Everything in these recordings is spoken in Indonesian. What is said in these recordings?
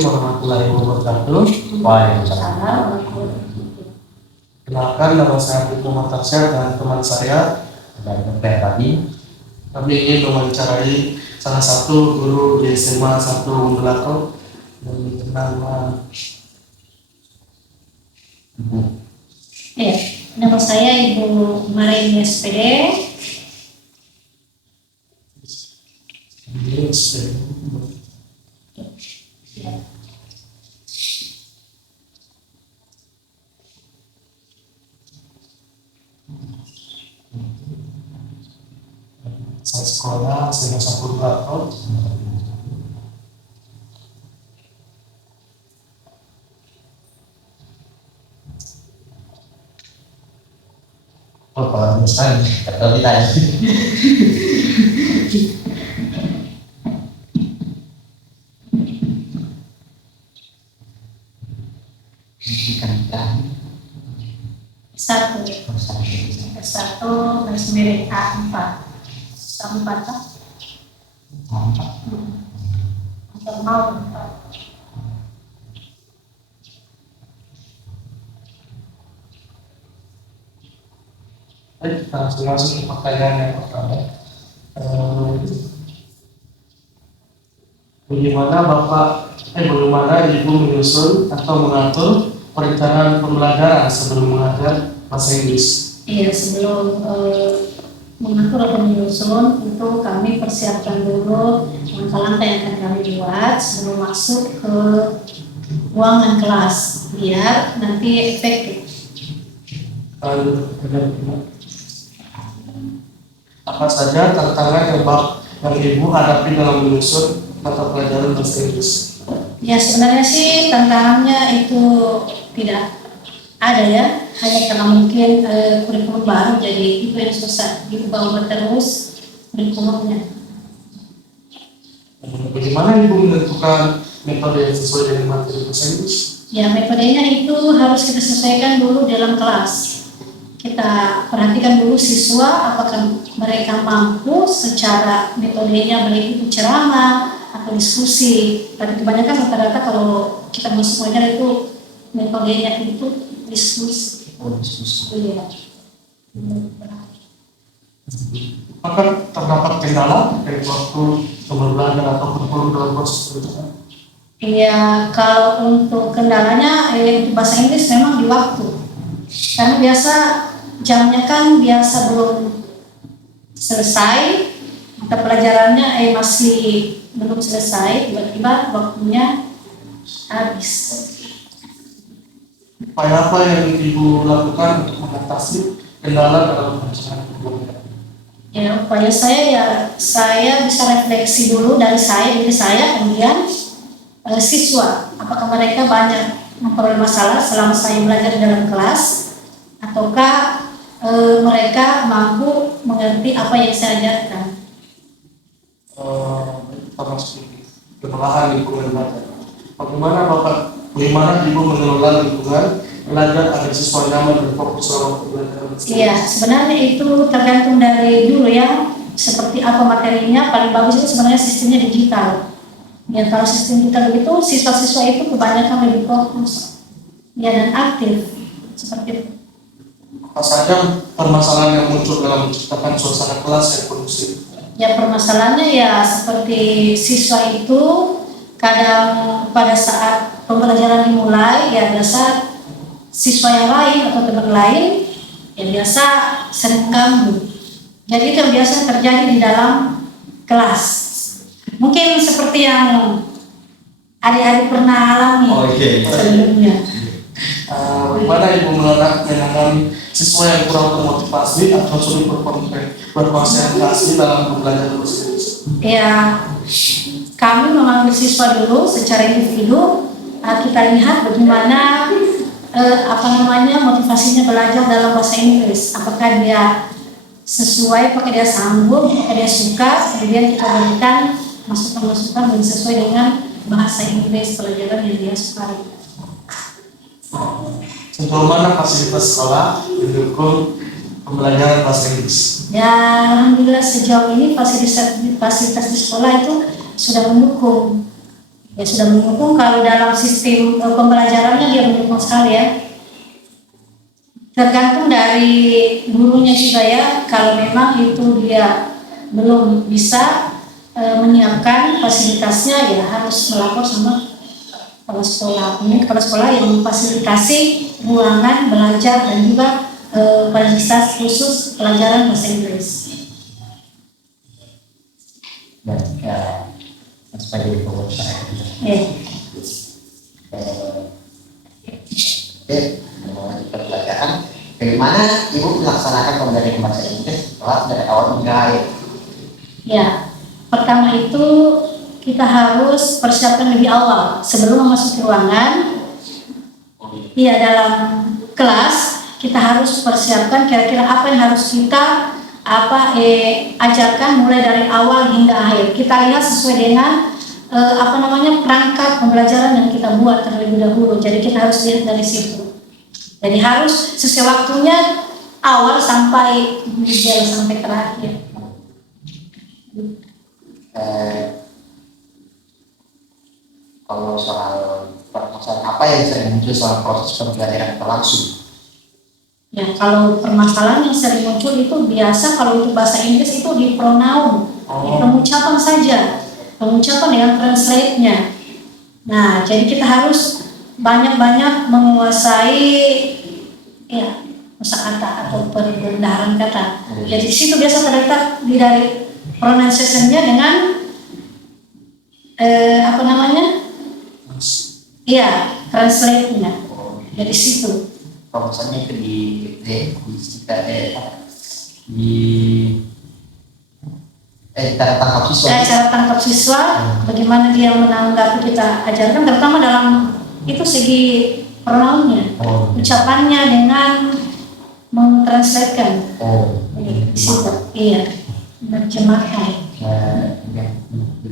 warahmatullahi wabarakatuh. Waalaikumsalam. Kenalkan, nama saya Muhammad Tarsyad dan teman saya Dan tadi kami ingin mewawancarai salah satu guru di SMA 1 Belato yang bernama Ibu. Ya, nama saya Ibu Marini SPD. saya sekolah SMA 1 Belato. Oh, kalau misalnya kata ditanya. Satu garis miring A4 atau mau 4. Baik, kita langsung masuk ke pertanyaan yang pertama. Bagaimana Ibu menyusun atau mengatur perencanaan pembelajaran sebelum mengajar bahasa Inggris? Iya, sebelum mengatur atau menyusun itu kami persiapkan dulu langkah-langkah yang akan kami buat sebelum masuk ke ruangan kelas biar nanti efektif. Apa saja tantangan yang Ibu hadapi dalam menyusun mata pelajaran bahasa Inggris? Ya, sebenarnya sih tantangannya itu tidak ada ya, hanya karena mungkin kurikulum baru jadi itu yang susah diubah terus kurikulumnya. Bagaimana Ibu menentukan metode yang sesuai dengan materi bahasa Inggris? Ya, metodenya itu harus kita sesuaikan dulu dalam kelas. Kita perhatikan dulu siswa apakah mereka mampu secara metodenya, baik itu ceramah atau diskusi. Tapi kebanyakan rata-rata kalau kita masuk mengajar itu metodenya itu diskusi. Iya. Apakah terdapat kendala dari waktu pembelajaran atau kurikulum dalam proses pendidikan? Iya, kalau untuk kendalanya untuk bahasa Inggris memang di waktu. Karena biasa jamnya kan biasa belum selesai, mata pelajarannya masih belum selesai, tiba-tiba waktunya habis. Upaya apa yang Ibu lakukan untuk mengatasi kendala dalam perencanaan pembelajaran? Ya, upaya saya bisa refleksi dulu dari diri saya, kemudian siswa, apakah mereka banyak memperoleh masalah selama saya belajar dalam kelas, ataukah mereka mampu mengerti apa yang saya ajarkan. Termasuk pengolahan lingkungan belajar. Bagaimana Ibu mengelola lingkungan belajar agar siswa nyaman dan fokus selama pembelajaran? Iya, sebenarnya itu tergantung dari dulu ya, seperti apa materinya. Paling bagus itu sebenarnya sistemnya digital. Ya, kalau sistem digital begitu, siswa-siswa itu kebanyakan lebih fokus ya dan aktif seperti itu. Apa saja permasalahan yang muncul dalam menciptakan suasana kelas yang kondusif? Ya, permasalahannya ya seperti siswa itu kadang pada saat pembelajaran dimulai ya biasa siswa yang lain atau teman lain ya biasa sering ganggu. Jadi itu yang biasa terjadi di dalam kelas. Mungkin seperti yang adik-adik pernah alami sebelumnya. Bagaimana Ibu menangani siswa yang kurang termotivasi atau sulit berkonsentrasi dalam pembelajaran bahasa Inggris? Ya, kami memanggil siswa dulu secara individu. Kita lihat bagaimana motivasinya belajar dalam bahasa Inggris. Apakah dia sesuai, apakah dia sanggup, apakah dia suka. Kemudian kita berikan masukan-masukan yang sesuai dengan bahasa Inggris pelajaran yang dia sukai. Sejauh mana fasilitas sekolah mendukung pembelajaran bahasa Inggris? Ya, alhamdulillah sejauh ini fasilitas di sekolah itu sudah mendukung. Ya sudah mendukung. Kalau dalam sistem pembelajarannya dia mendukung sekali ya. Tergantung dari gurunya juga ya. Kalau memang itu dia belum bisa menyiapkan fasilitasnya, ya harus melapor sama kepala sekolah. Ini kepala sekolah yang memfasilitasi ruangan belajar dan juga fasilitas khusus pelajaran bahasa Inggris. Dan sebagai pengusaha melanjutkan pelajaran, bagaimana Ibu melaksanakan pembelajaran bahasa Inggris setelah dari awal hingga akhir? Ya, pertama itu kita harus persiapkan lebih awal sebelum memasuki ruangan. Iya, dalam kelas kita harus persiapkan kira-kira apa yang harus kita ajarkan mulai dari awal hingga akhir. Kita lihat sesuai dengan perangkat pembelajaran yang kita buat terlebih dahulu. Jadi kita harus lihat dari situ. Jadi harus sesuai waktunya awal sampai middle sampai terakhir. Kalau soal permasalahan apa yang sering muncul soal proses pembelajaran berlangsung? Ya, kalau permasalahan yang sering muncul itu biasa kalau untuk bahasa Inggris itu di pronoun, di pengucapan saja, pengucapan dengan translate-nya. Nah, jadi kita harus banyak-banyak menguasai ya kosakata atau perbendaharaan kata. Jadi di situ biasa terletak dari pronunciation-nya dengan iya, translate-nya. Dari situ. Misalnya itu cara tangkap siswa. Cara tangkap siswa, bagaimana dia menanggapi kita ajarkan, terutama dalam itu segi pronounnya, ucapannya dengan mentranslatekan. Di situ, iya, menerjemahkan.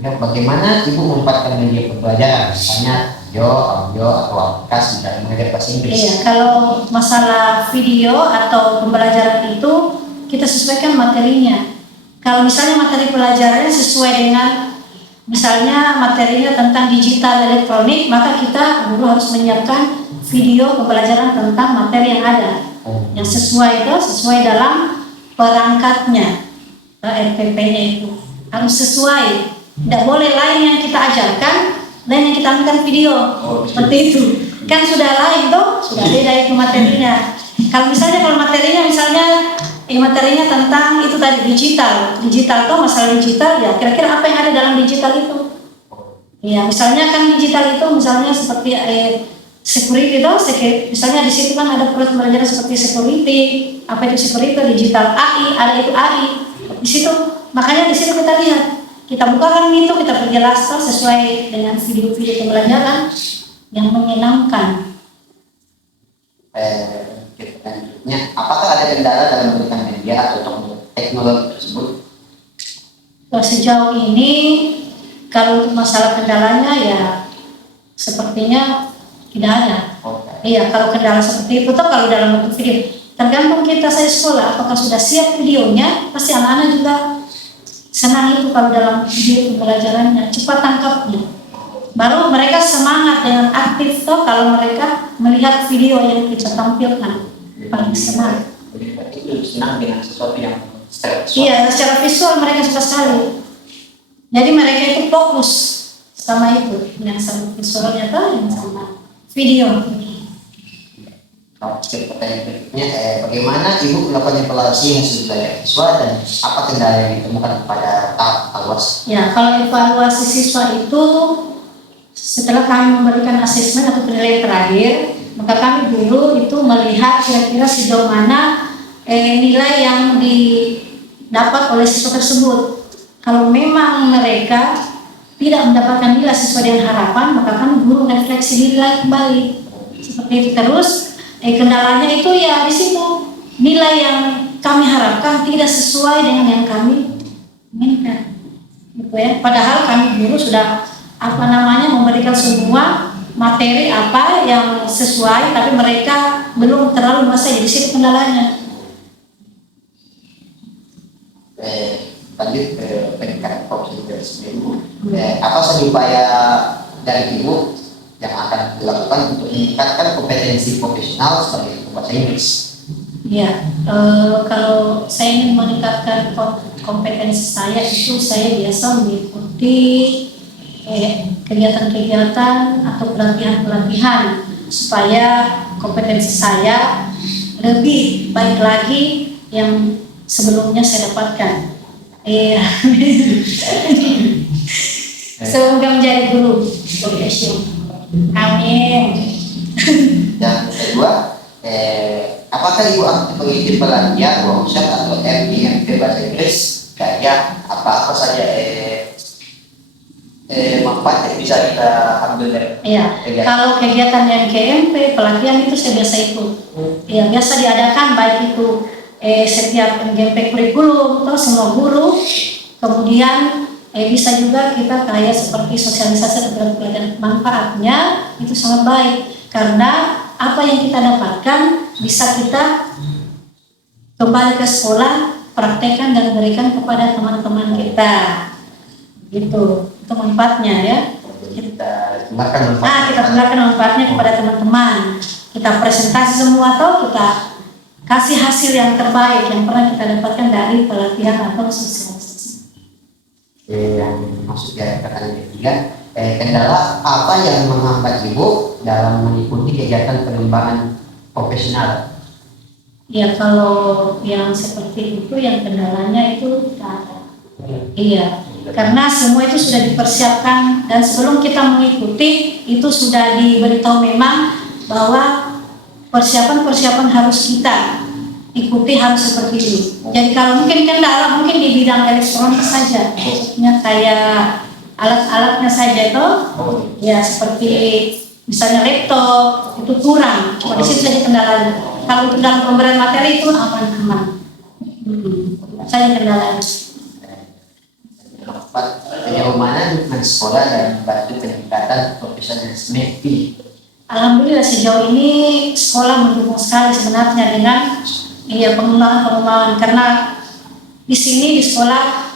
Bagaimana Ibu menempatkan media pembelajaran, misalnya video, audio, atau aplikasi dalam mengajar bahasa Inggris? Iya, kalau masalah video atau pembelajaran itu kita sesuaikan materinya. Kalau misalnya materi pelajarannya sesuai dengan misalnya materinya tentang digital elektronik, maka kita guru harus menyiapkan video pembelajaran tentang materi yang ada, yang sesuai dalam perangkatnya, RPP-nya itu harus sesuai. Tidak boleh lain yang kita ajarkan, lain yang kita ambilkan video. Seperti itu. Kan sudah lain tuh, sudah beda itu materinya. Kalau materinya materinya tentang itu tadi digital tuh masalah digital ya. Kira-kira apa yang ada dalam digital itu? Ya, misalnya kan digital itu misalnya seperti security itu, misalnya di situ kan ada pelajaran seperti security, apa itu security, digital AI, ada itu AI. Di situ, makanya di situ kita lihat. Kita bukakan itu, kita perjelaskan sesuai dengan video-video pembelajaran yang menyenangkan. Selanjutnya, apakah ada kendala dalam memberikan media atau teknologi tersebut? Sejauh ini, kalau untuk masalah kendalanya ya sepertinya tidak ada. Iya, kalau kendala seperti itu kalau dalam bentuk video, tergantung saya sekolah apakah sudah siap videonya, pasti anak-anak juga senang itu kalau dalam video pembelajarannya, cepat tangkapnya. Baru mereka semangat dengan aktif kalau mereka melihat video yang kita tampilkan, paling senang. Itu senang dengan sesuatu yang iya, secara visual mereka suka sekali. Jadi mereka itu fokus sama itu, yang sama visualnya yang sama video. Pertanyaan berikutnya, bagaimana Ibu melakukan evaluasi hasil belajar siswa dan apa kendala yang ditemukan pada tahap evaluasi? Ya, kalau evaluasi siswa itu setelah kami memberikan asesmen atau penilaian terakhir, maka kami dulu itu melihat kira-kira sejauh mana nilai yang didapat oleh siswa tersebut. Kalau memang mereka tidak mendapatkan nilai sesuai dengan harapan, maka kami guru refleksi nilai kembali. Seperti itu terus. Kendalanya itu ya di situ, nilai yang kami harapkan tidak sesuai dengan yang kami inginkan, gitu ya. Padahal kami guru sudah memberikan semua materi apa yang sesuai, tapi mereka belum terlalu menguasai. Di situ kendalanya. Lanjut ke peningkatan kompetensi sendiri. Apa saja upaya dari ibu yang akan dilakukan untuk meningkatkan kompetensi profesional sebagai guru bahasa Inggris? Ya, kalau saya ingin meningkatkan kompetensi saya itu saya biasa mengikuti kegiatan-kegiatan atau pelatihan-pelatihan supaya kompetensi saya lebih baik lagi yang sebelumnya saya dapatkan. Iya. Semoga menjadi guru profesional. Amin. Dan kedua, apakah ibu aktif mengikuti pelatihan workshop atau MIMP bahasa Inggris? Kayak apa saja manfaat yang bisa kita ambil dari Iya. kegiatan? Kalau kegiatan yang KMP pelatihan itu saya biasa ikut. Ya biasa diadakan baik itu setiap MGMP kurikulum atau semua guru. Kemudian bisa juga kita kayak seperti sosialisasi terhadap pelajaran, manfaatnya itu sangat baik karena apa yang kita dapatkan bisa kita kembali ke sekolah, praktekkan dan berikan kepada teman-teman kita. Gitu, itu manfaatnya ya. Kita gunakan manfaat. Kita gunakan manfaatnya kepada teman-teman. Kita presentasi semua atau kita kasih hasil yang terbaik yang pernah kita dapatkan dari pelatihan atau sosialisasi. Yang maksudnya pertanyaan ketiga, kendala apa yang menghambat ibu dalam mengikuti kegiatan pengembangan profesional? Ya kalau yang seperti itu yang kendalanya itu tidak ada. Iya, karena semua itu sudah dipersiapkan dan sebelum kita mengikuti itu sudah diberitahu memang bahwa persiapan-persiapan harus kita ikuti harus seperti itu. Jadi kalau mungkin kendala mungkin di bidang elektronik saja, maksudnya kayak alat-alatnya saja itu, ya seperti misalnya laptop itu kurang, cuma di situ saja kendalanya. Kalau itu dalam pemberian materi itu aman-aman. Saya kendalanya. Sejauh mana dukungan sekolah dan membantu peningkatan profesionalisme ini? Alhamdulillah sejauh ini sekolah mendukung sekali sebenarnya dengan pengembangan karena di sini di sekolah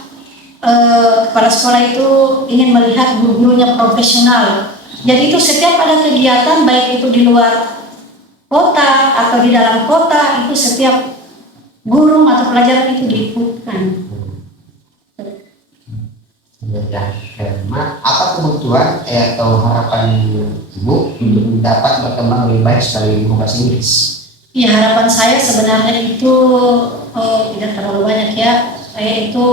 kepala sekolah itu ingin melihat guru-gurunya profesional. Jadi itu setiap ada kegiatan baik itu di luar kota atau di dalam kota itu setiap guru atau pelajaran itu diikutkan. Ya, karena apa kebutuhan atau harapan ibu untuk dapat berkembang lebih baik sebagai guru bahasa Inggris? Ya harapan saya sebenarnya itu tidak terlalu banyak ya. Saya itu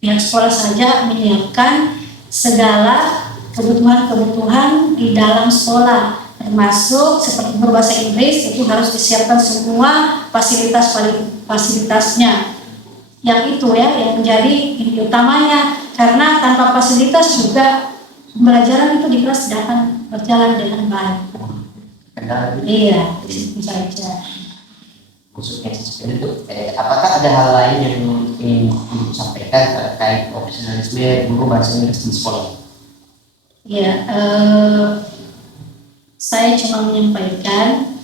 pihak sekolah saja menyiapkan segala kebutuhan-kebutuhan di dalam sekolah, termasuk seperti berbahasa Inggris itu harus disiapkan semua fasilitasnya. Yang itu ya yang menjadi inti utamanya karena tanpa fasilitas juga pembelajaran itu di kelas tidak akan berjalan dengan baik. Iya, itu saja. Khususnya seperti itu, apakah ada hal lain yang ingin ibu sampaikan terkait profesionalisme guru bahasa Inggris di sekolah? Ya, saya cuma menyampaikan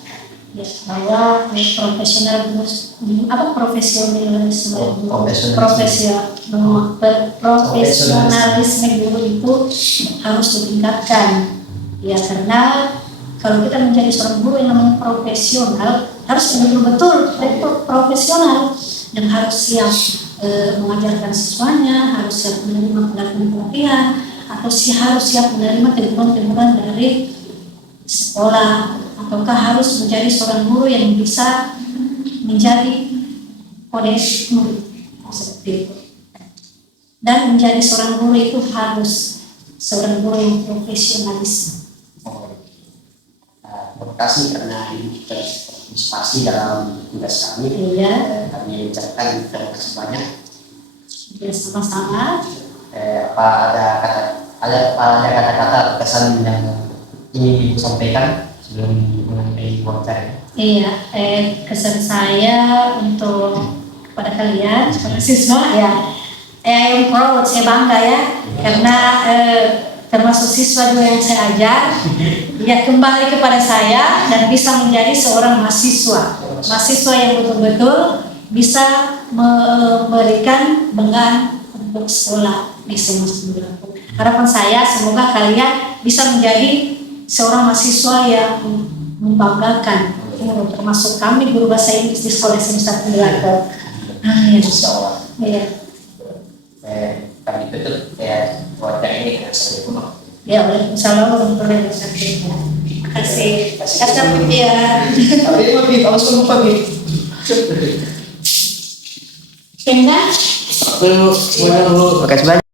ya, bahwa profesionalisme guru itu harus ditingkatkan. Ya, karena kalau kita menjadi seorang guru yang namanya profesional harus betul-betul profesional dan harus siap mengajarkan siswanya, harus siap menerima pelatihan atau harus siap menerima teguran-teguran dari sekolah, ataukah harus menjadi seorang guru yang bisa menjadi kode murid seperti itu. Dan menjadi seorang guru itu harus seorang guru yang profesionalis. Terima kasih karena ibu partisipasi dalam tugas kami. Iya. Kami ucapkan terima kasih banyak. Ya, sama-sama. Ada kata-kata kesan yang ingin ibu sampaikan sebelum mengenai wawancara? Iya, kesan saya untuk kepada kalian, kepada siswa ya, I am proud, saya bangga ya, karena termasuk siswa juga yang saya ajar, ya kembali kepada saya dan bisa menjadi seorang mahasiswa yang betul-betul bisa memberikan banggaan untuk sekolah di semua. harapan saya semoga kalian bisa menjadi seorang mahasiswa yang membanggakan, termasuk kami guru bahasa Inggris di sekolah semester 9. Amin. Insyaallah. Iya. Kami tutup wawancara ini dengan salam. Ya, Waalaikumsalam warahmatullahi wabarakatuh. Terima kasih. Kasih ya. Tapi Bi, awas kamu lupa Bi. Kena. Satu, semuanya dulu. Terima kasih banyak.